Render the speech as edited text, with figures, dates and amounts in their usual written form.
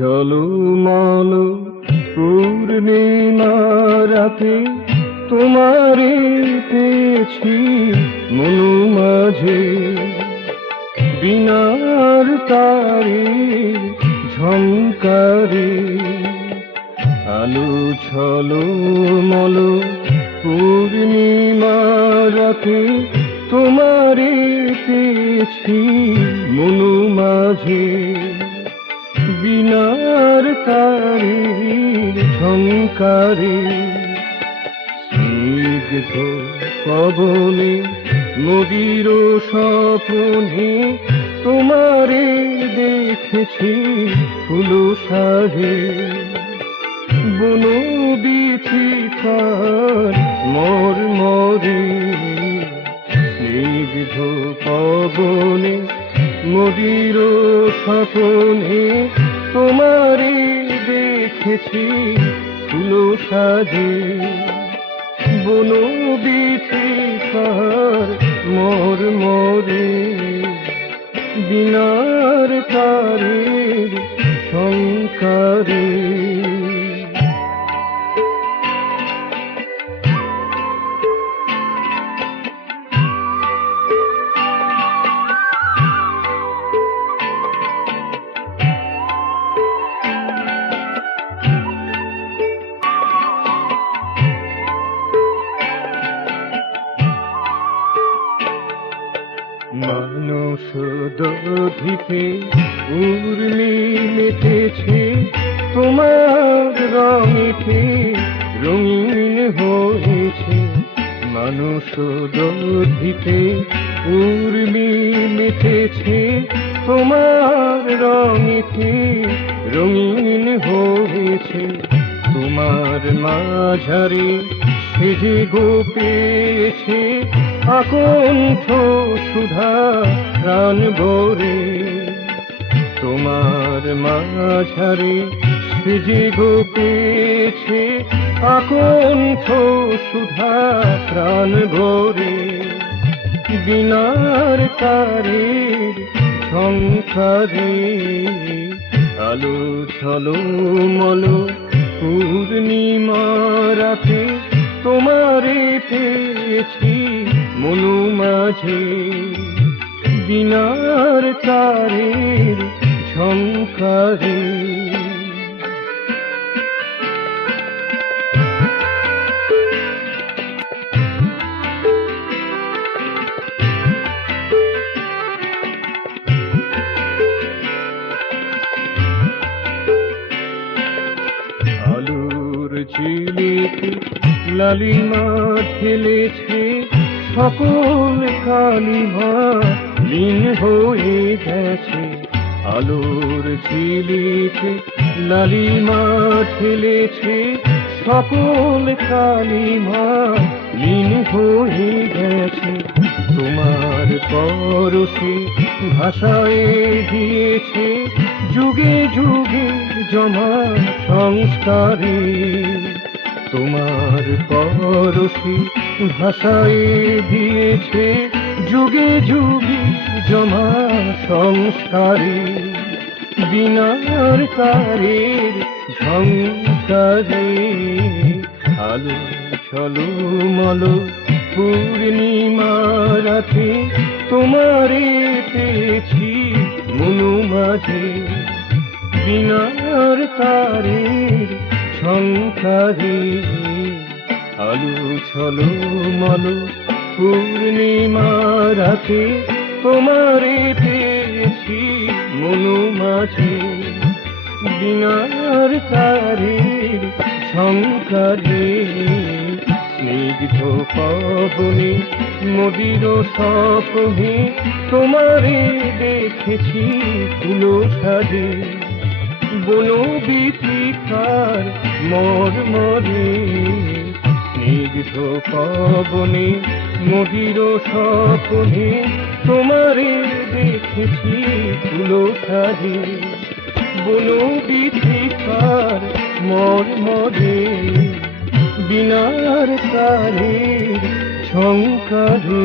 ঝলমল পূর্ণিমা রাতে তোমারে পেয়েছি মনু মাঝে, বিনার তারে ঝংকারে আলো ঝলমল পূর্ণিমা রাতে তোমারে পেয়েছি মনু মাঝে, বিনার তারে ঝংকারে স্নিগ্ধ পবনে নদীর স্বপ্নে তোমারে দেখেছি ফুল সাজে, বন বিচিত্রার মর্মরে স্নিগ্ধ পবনে নদীর স্বপ্নে তোমারে দেখেছি ফুল সাজে, বন বিচিত্রার মর্মরে বিনার তারের ঝংকারে। মানুষ দধিতে উর্মি মেতেছে তোমার রঙেতে রঙিন হয়েছে, মানুষ দধিতে উর্মি মেতেছে তোমার রঙেতে রঙিন হয়েছে, তোমার মাঝারে সেজে গো পেয়েছে আকণ্ঠ সুধা প্রাণ ভরে, তোমার মাঝারে সেজে গো পেয়েছে আকণ্ঠ সুধা প্রাণ ভরে, বিনার তারের ঝংকারে আলো ঝলমল পূর্ণিমা রাতে তোমারে পেয়েছি মনু মাঝে, বিনার তারের ঝংকারে। আলোর ঝিলিকে লালিমা ঢেলেছে সকল কালিমা লীন হয়ে গেছে, আলোর ঝিলিকে লালিমা ঢেলেছে সকল কালিমা লীন হয়ে গেছে, তোমার পরশে ভাষায় দিয়েছে যুগে যুগে জমা সংস্কারে, তোমার পরশে ভাষায় দিয়েছে যুগে যুগে জমা সংস্কারে, বিনার তারের ঝংকারে আলো ঝলমল পূর্ণিমা রাতে তোমারে পেয়েছি মনু মাঝে, বিনার তারের ঝংকারে আলো ঝলমল পূর্ণিমা রাতে তোমারে পেয়েছি মনু মাঝে, বিনার তারের ঝংকারে স্নিগ্ধ পবনে নদীর স্বপ্নে তোমারে দেখেছি ফুল সাজে, বন বিচিত্রার মর্মরে স্নিগ্ধ পবনে নদীর স্বপ্নে তোমারে দেখেছি ফুল সাজে, বন বিচিত্রার মর্মরে বিনার তারের ঝংকারে।